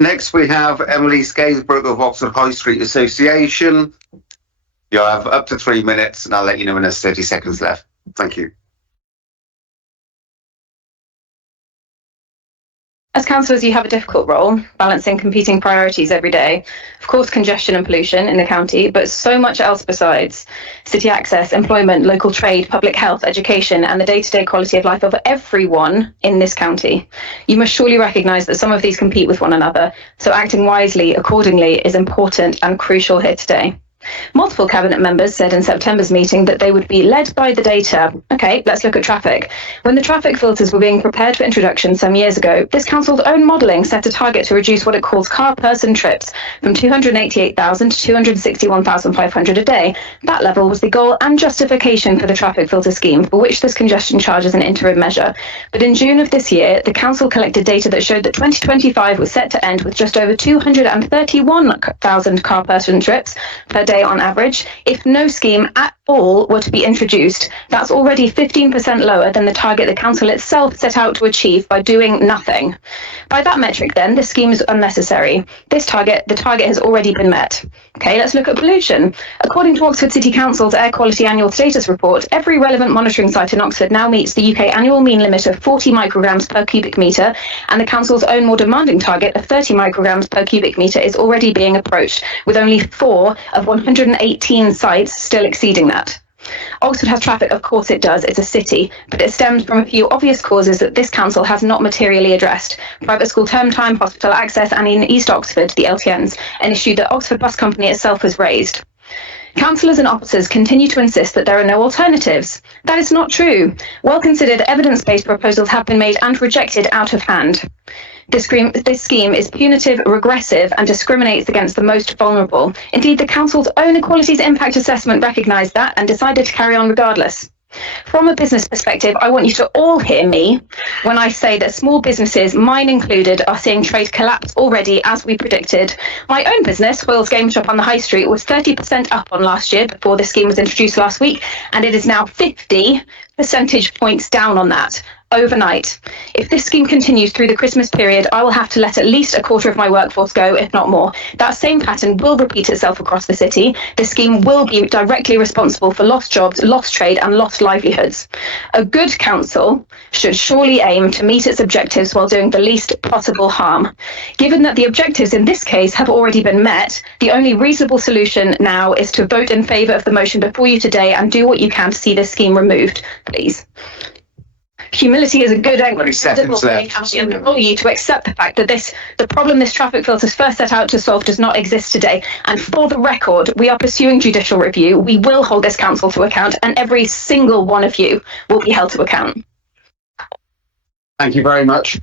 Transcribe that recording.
Next, we have Emily Scaysbrook of Oxford High Street Association. You'll have up to 3 minutes, and I'll let you know when there's 30 seconds left. Thank you. As councillors, you have a difficult role, balancing competing priorities every day. Of course, congestion and pollution in the county, but so much else besides. City access, employment, local trade, public health, education, and the day-to-day quality of life of everyone in this county. You must surely recognise that some of these compete with one another, so acting wisely accordingly is important and crucial here today. Multiple cabinet members said in September's meeting that they would be led by the data. Okay, let's look at traffic. When the traffic filters were being prepared for introduction some years ago, this council's own modelling set a target to reduce what it calls car person trips from 288,000 to 261,500 a day. That level was the goal and justification for the traffic filter scheme, for which this congestion charge is an interim measure. But in June of this year, the council collected data that showed that 2025 was set to end with just over 231,000 car person trips per day on average. If no scheme at all were to be introduced, that's already 15% lower than the target the council itself set out to achieve by doing nothing. By that metric then, this scheme is unnecessary. The target has already been met. Okay, let's look at pollution. According to Oxford City Council's Air Quality Annual Status Report, every relevant monitoring site in Oxford now meets the UK annual mean limit of 40 micrograms per cubic metre, and the council's own more demanding target of 30 micrograms per cubic metre is already being approached, with only 4 of 118 sites still exceeding that. Oxford has traffic, of course it does, it's a city, but it stems from a few obvious causes that this council has not materially addressed. Private school term time, hospital access, and in East Oxford, the LTNs, an issue that Oxford Bus Company itself has raised. Councillors and officers continue to insist that there are no alternatives. That is not true. Well-considered evidence-based proposals have been made and rejected out of hand. This scheme is punitive, regressive, and discriminates against the most vulnerable. Indeed, the council's own equalities impact assessment recognised that and decided to carry on regardless. From a business perspective, I want you to all hear me when I say that small businesses, mine included, are seeing trade collapse already as we predicted. My own business, Will's Game Shop on the High Street, was 30% up on last year before this scheme was introduced last week, and it is now 50 percentage points down on that overnight. If this scheme continues through the Christmas period, I will have to let at least a quarter of my workforce go, if not more. That same pattern will repeat itself across the city. This scheme will be directly responsible for lost jobs, lost trade, and lost livelihoods. A good council should surely aim to meet its objectives while doing the least possible harm. Given that the objectives in this case have already been met, the only reasonable solution now is to vote in favour of the motion before you today and do what you can to see this scheme removed, please. Humility is a good thing, and I implore you to accept the fact that the problem this traffic filters first set out to solve does not exist today. And for the record, we are pursuing judicial review. We will hold this council to account, and every single one of you will be held to account. Thank you very much.